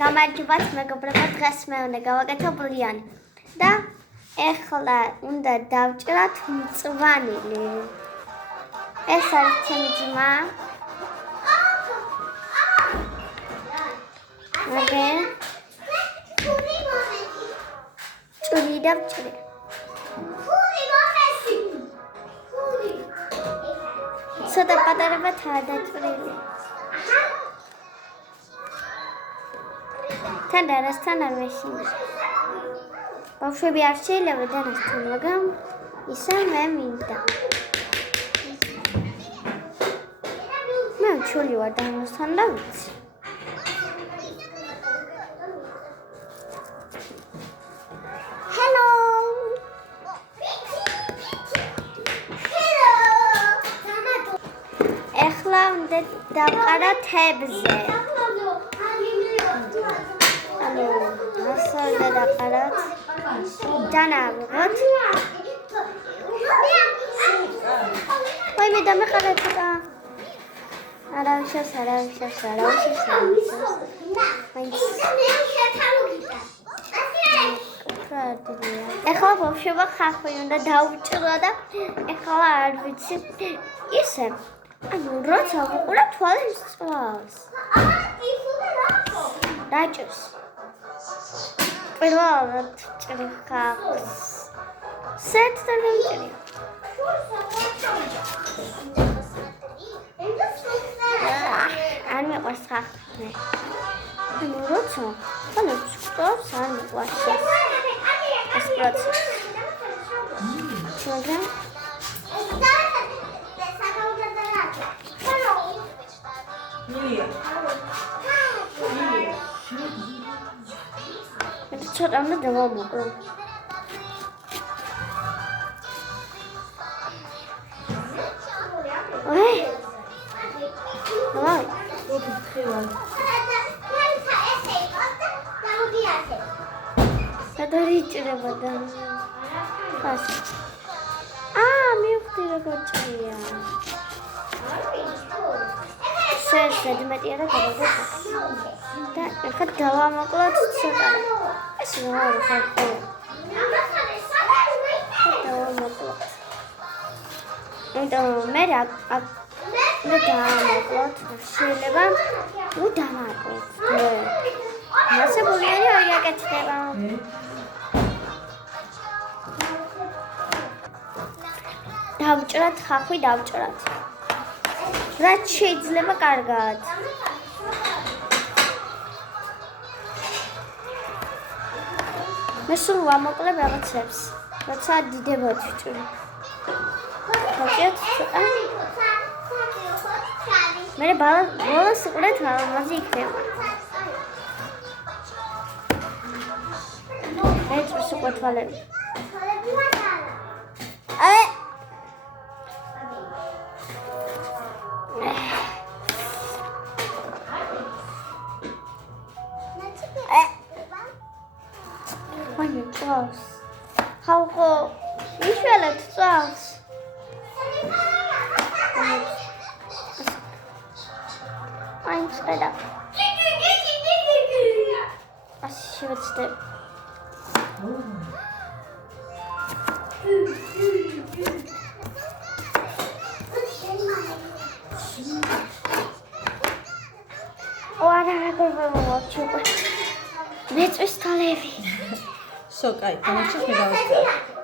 გამარჯობათ მეგობრებო, დღეს მე უნდა გავაკეთო ბლიანი და ეხლა უნდა დავჭრათ მწვანილი. ეს არის ჩემი ძმა. მე ჭური დავჭრე. ცოტა პატარებათაა დაჭრილი. თან არასთან არ მეშინდა. ბავშვები არ შეიძლება დანასთან, მაგრამ ისა მე მინდა. მე ჩული ვარ დანასთან და ვიცი. ჰელო. ეხლა უნდა დავყარა თებზე. ასე დავყაროთ. დანავიღოთ. ვაი მე დამეყარა ცოტა. არავის. ეხლა ბავშვებო ხახვი უნდა დავჭრო და ეხლა არ ვიცი ისე. ანუ როცა ვუყურებ თვალის წვავს. დაჭრს. პირველად ჭრი ხახვს. სერტზე ვიმჭრი. არ მიყვარს ხახვი. ანუ როცა თვალს წვავს არ მიყვარს ეს პროცესი. მაგრამ ცოტა უნდა დავამოკლო. ვაი. გადარიჭრება და ფასი. მივხვდი როგორ ჭრია. ზედმეტია და გადავდეთ. და ეხლა დავამოკლოთ ცოტა. ეს რა ხარკო. დავამოკლოთ. მე დავამოკლოთ. შეიძლება დავამოკლოთ. მასე ბულიანი არ გაკეთდება. დავჭრათ ხახვი დავჭრათ. რაც შეიძლება კარგად. მე სულ ვამოკლებ რაღაცებს. როცა დიდებად ვჭრი. ხოჭეთ ცოტა. მე ბოლოს უყურეთ ამაზე იქნება. მე წვს უკვე თვალები. Mano, Klaus. Hallo. Ich will es Klaus. Eins, da. Was ist das? Let's start. So, guys, I'm going to